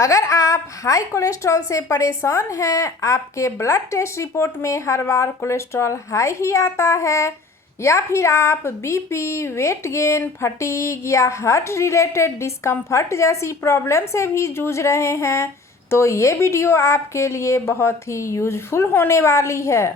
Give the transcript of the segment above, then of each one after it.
अगर आप high cholesterol से परेशान हैं, आपके ब्लड टेस्ट रिपोर्ट में हर बार कोलेस्ट्रॉल हाई ही आता है, या फिर आप बीपी, वेट गेन, फटीग या हार्ट रिलेटेड डिस्कम्फर्ट जैसी प्रॉब्लम से भी जूझ रहे हैं, तो ये वीडियो आपके लिए बहुत ही यूजफुल होने वाली है।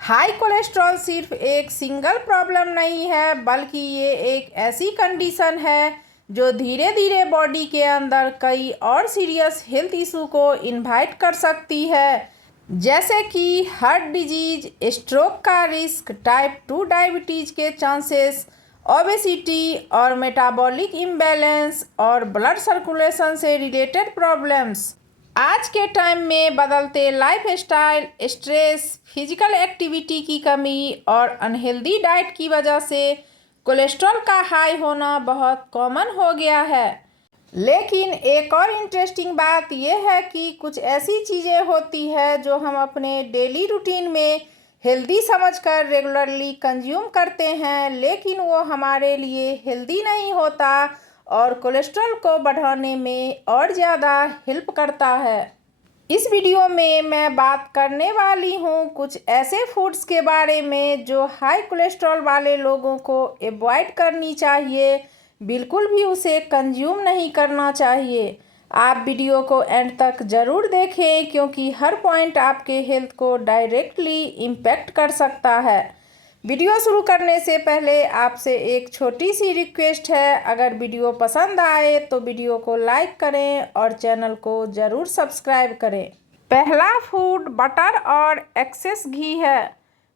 हाई कोलेस्ट्रॉल सिर्फ एक सिंगल प्रॉब्लम नहीं है, बल्कि ये एक ऐसी कंडीशन है जो धीरे धीरे बॉडी के अंदर कई और सीरियस हेल्थ इशू को इनवाइट कर सकती है, जैसे कि हार्ट डिजीज, स्ट्रोक का रिस्क, टाइप 2 डायबिटीज के चांसेस, ओबेसिटी और मेटाबॉलिक इम्बैलेंस और ब्लड सर्कुलेशन से रिलेटेड प्रॉब्लम्स। आज के टाइम में बदलते लाइफस्टाइल, स्ट्रेस, फिजिकल एक्टिविटी की कमी और अनहेल्दी डाइट की वजह से कोलेस्ट्रॉल का हाई होना बहुत कॉमन हो गया है। लेकिन एक और इंटरेस्टिंग बात यह है कि कुछ ऐसी चीज़ें होती है जो हम अपने डेली रूटीन में हेल्दी समझकर रेगुलरली कंज्यूम करते हैं, लेकिन वो हमारे लिए हेल्दी नहीं होता और कोलेस्ट्रॉल को बढ़ाने में और ज़्यादा हेल्प करता है। इस वीडियो में मैं बात करने वाली हूँ कुछ ऐसे फूड्स के बारे में जो हाई कोलेस्ट्रॉल वाले लोगों को अवॉइड करनी चाहिए, बिल्कुल भी उसे कंज्यूम नहीं करना चाहिए। आप वीडियो को एंड तक ज़रूर देखें, क्योंकि हर पॉइंट आपके हेल्थ को डायरेक्टली इम्पैक्ट कर सकता है। वीडियो शुरू करने से पहले आपसे एक छोटी सी रिक्वेस्ट है, अगर वीडियो पसंद आए तो वीडियो को लाइक करें और चैनल को ज़रूर सब्सक्राइब करें। पहला फूड बटर और एक्सेस घी है।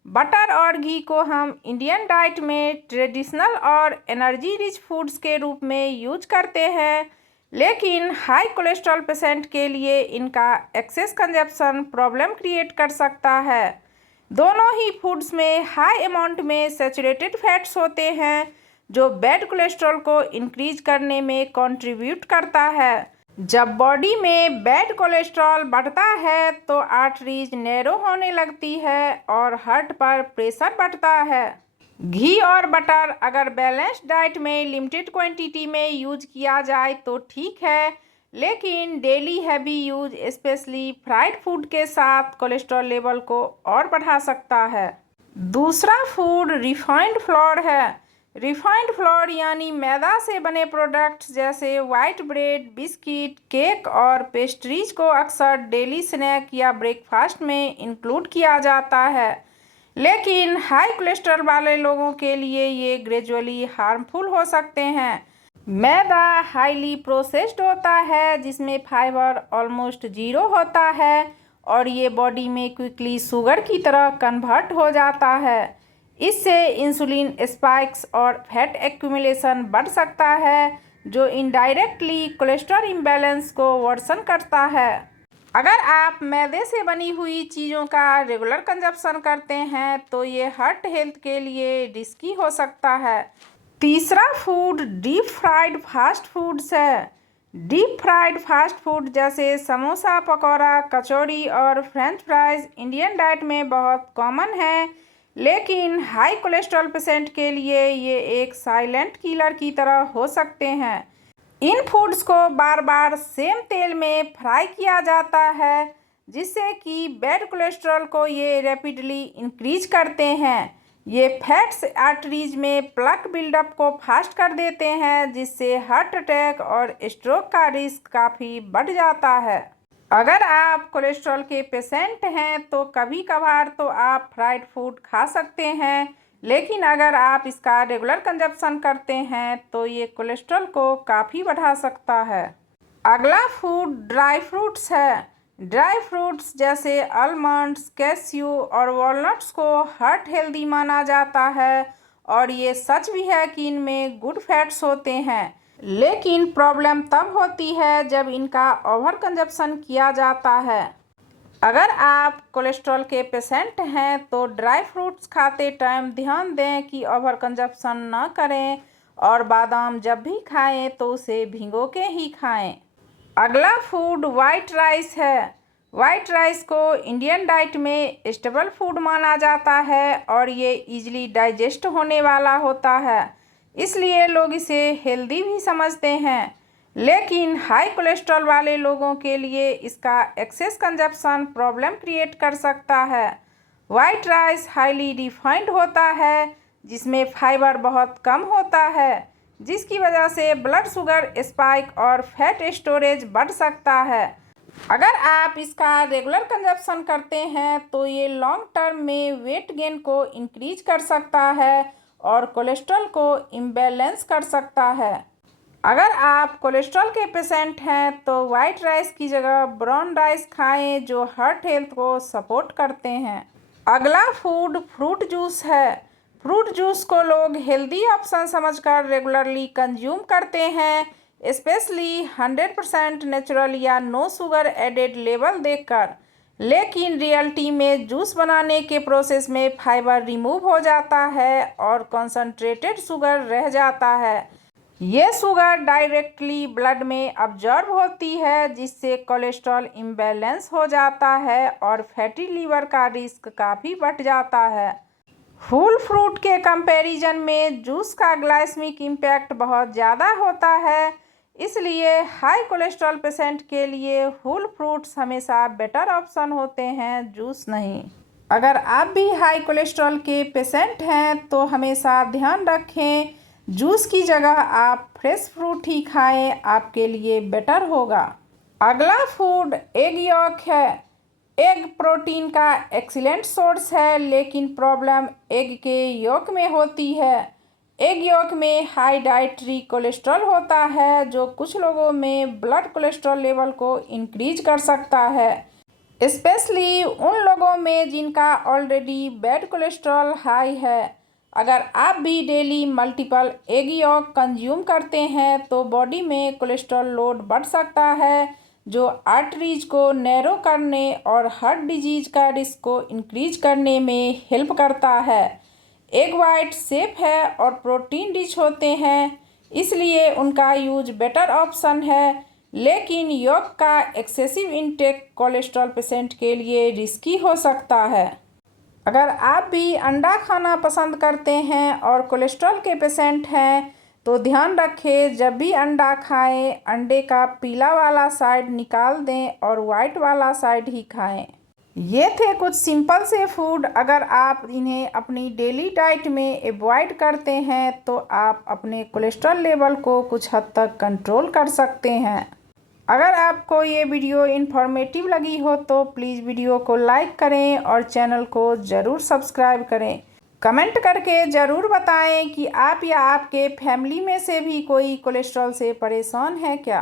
बटर और घी को हम इंडियन डाइट में ट्रेडिशनल और एनर्जी रिच फूड्स के रूप में यूज करते हैं, लेकिन हाई कोलेस्ट्रॉल पेशेंट के लिए इनका एक्सेस कंजप्शन प्रॉब्लम क्रिएट कर सकता है। दोनों ही फूड्स में हाई अमाउंट में सैचुरेटेड फैट्स होते हैं, जो बैड कोलेस्ट्रॉल को इंक्रीज करने में कंट्रीब्यूट करता है। जब बॉडी में बैड कोलेस्ट्रॉल बढ़ता है तो आर्टरीज नैरो होने लगती है और हार्ट पर प्रेशर बढ़ता है। घी और बटर अगर बैलेंस्ड डाइट में लिमिटेड क्वांटिटी में यूज किया जाए तो ठीक है, लेकिन daily heavy use specially fried food के साथ कोलेस्ट्रॉल लेवल को और बढ़ा सकता है। दूसरा फूड रिफाइंड फ्लोर है। रिफाइंड फ्लोर यानी मैदा से बने प्रोडक्ट्स जैसे वाइट ब्रेड, बिस्किट, केक और पेस्ट्रीज को अक्सर डेली स्नैक या ब्रेकफास्ट में इंक्लूड किया जाता है, लेकिन हाई कोलेस्ट्रॉल वाले लोगों के लिए ये ग्रेजुअली हार्मफुल हो सकते हैं। मैदा हाईली प्रोसेस्ड होता है, जिसमें फाइबर ऑलमोस्ट जीरो होता है और ये बॉडी में क्विकली शुगर की तरह कन्वर्ट हो जाता है। इससे इंसुलिन स्पाइक्स और फैट एक्यूमुलेशन बढ़ सकता है, जो इनडायरेक्टली कोलेस्ट्रॉल इम्बैलेंस को वर्सन करता है। अगर आप मैदे से बनी हुई चीज़ों का रेगुलर कंजप्शन करते हैं तो ये हार्ट हेल्थ के लिए रिस्की हो सकता है। तीसरा food deep fried fast foods है। डीप फ्राइड फास्ट फूड जैसे समोसा, पकौड़ा, कचौड़ी और फ्रेंच फ्राइज इंडियन डाइट में बहुत कॉमन है, लेकिन हाई कोलेस्ट्रॉल पेशेंट के लिए ये एक साइलेंट किलर की तरह हो सकते हैं। इन फूड्स को बार बार सेम तेल में फ्राई किया जाता है, जिससे कि बैड कोलेस्ट्रॉल को ये रैपिडली इंक्रीज करते हैं। ये फैट्स आर्टरीज में प्लक बिल्डअप को फास्ट कर देते हैं, जिससे हार्ट अटैक और स्ट्रोक का रिस्क काफ़ी बढ़ जाता है। अगर आप कोलेस्ट्रॉल के पेशेंट हैं तो कभी कभार तो आप फ्राइड फूड खा सकते हैं, लेकिन अगर आप इसका रेगुलर कंजप्शन करते हैं तो ये कोलेस्ट्रॉल को काफ़ी बढ़ा सकता है। अगला फूड ड्राई फ्रूट्स है। ड्राई फ्रूट्स जैसे आलमंड्स, कैश्यू और वॉलनट्स को हार्ट हेल्दी माना जाता है, और ये सच भी है कि इनमें गुड फैट्स होते हैं, लेकिन प्रॉब्लम तब होती है जब इनका ओवर कंजप्शन किया जाता है। अगर आप कोलेस्ट्रॉल के पेशेंट हैं तो ड्राई फ्रूट्स खाते टाइम ध्यान दें कि ओवर कंजप्शन न करें, और बादाम जब भी खाएं तो उसे भिगो के ही खाएं। अगला फूड वाइट राइस है। वाइट राइस को इंडियन डाइट में स्टेबल फूड माना जाता है और ये इजीली डाइजेस्ट होने वाला होता है, इसलिए लोग इसे हेल्दी भी समझते हैं। लेकिन हाई कोलेस्ट्रॉल वाले लोगों के लिए इसका एक्सेस कंजप्शन प्रॉब्लम क्रिएट कर सकता है। वाइट राइस हाईली रिफाइंड होता है, जिसमें फाइबर बहुत कम होता है, जिसकी वजह से ब्लड शुगर स्पाइक और फैट स्टोरेज बढ़ सकता है। अगर आप इसका रेगुलर कंजप्शन करते हैं तो ये लॉन्ग टर्म में वेट गेन को इंक्रीज कर सकता है और कोलेस्ट्रॉल को इम्बैलेंस कर सकता है। अगर आप कोलेस्ट्रॉल के पेशेंट हैं तो वाइट राइस की जगह ब्राउन राइस खाएं, जो हार्ट हेल्थ को सपोर्ट करते हैं। अगला फूड फ्रूट जूस है। फ्रूट जूस को लोग हेल्दी ऑप्शन समझकर रेगुलरली कंज्यूम करते हैं, स्पेशली 100% नेचुरल या नो शुगर एडेड लेबल देखकर। लेकिन रियलिटी में जूस बनाने के प्रोसेस में फाइबर रिमूव हो जाता है और कॉन्सनट्रेटेड शुगर रह जाता है। ये शुगर डायरेक्टली ब्लड में अब्जॉर्ब होती है, जिससे कोलेस्ट्रॉल इम्बैलेंस हो जाता है और फैटी लीवर का रिस्क काफ़ी बढ़ जाता है। फूल फ्रूट के कंपैरिजन में जूस का ग्लाइसेमिक इम्पैक्ट बहुत ज़्यादा होता है, इसलिए हाई कोलेस्ट्रॉल पेशेंट के लिए फूल फ्रूट्स हमेशा बेटर ऑप्शन होते हैं, जूस नहीं। अगर आप भी हाई कोलेस्ट्रॉल के पेशेंट हैं तो हमेशा ध्यान रखें, जूस की जगह आप फ्रेश फ्रूट ही खाएं, आपके लिए बेटर होगा। अगला फूड एग यॉक है। एग प्रोटीन का एक्सीलेंट सोर्स है, लेकिन प्रॉब्लम एग के यॉक में होती है। एग यॉक में हाई डाइटरी कोलेस्ट्रॉल होता है, जो कुछ लोगों में ब्लड कोलेस्ट्रॉल लेवल को इंक्रीज कर सकता है, स्पेशली उन लोगों में जिनका ऑलरेडी बैड कोलेस्ट्रॉल हाई है। अगर आप भी daily multiple egg York consume करते हैं तो बॉडी में कोलेस्ट्रॉल लोड बढ़ सकता है, जो आर्टरीज को नैरो करने और हार्ट डिजीज का रिस्क को इंक्रीज करने में हेल्प करता है। एग वाइट सेफ है और प्रोटीन रिच होते हैं, इसलिए उनका यूज बेटर ऑप्शन है, लेकिन यॉक का एक्सेसिव इंटेक कोलेस्ट्रॉल पेशेंट के लिए रिस्की हो सकता है। अगर आप भी अंडा खाना पसंद करते हैं और कोलेस्ट्रॉल के पेशेंट हैं तो ध्यान रखें, जब भी अंडा खाएं, अंडे का पीला वाला साइड निकाल दें और वाइट वाला साइड ही खाएं। ये थे कुछ सिंपल से फूड। अगर आप इन्हें अपनी डेली डाइट में अवॉइड करते हैं तो आप अपने कोलेस्ट्रॉल लेवल को कुछ हद तक कंट्रोल कर सकते हैं। अगर आपको ये वीडियो इन्फॉर्मेटिव लगी हो तो प्लीज़ वीडियो को लाइक करें और चैनल को ज़रूर सब्सक्राइब करें। कमेंट करके ज़रूर बताएं कि आप या आपके फैमिली में से भी कोई कोलेस्ट्रॉल से परेशान है क्या।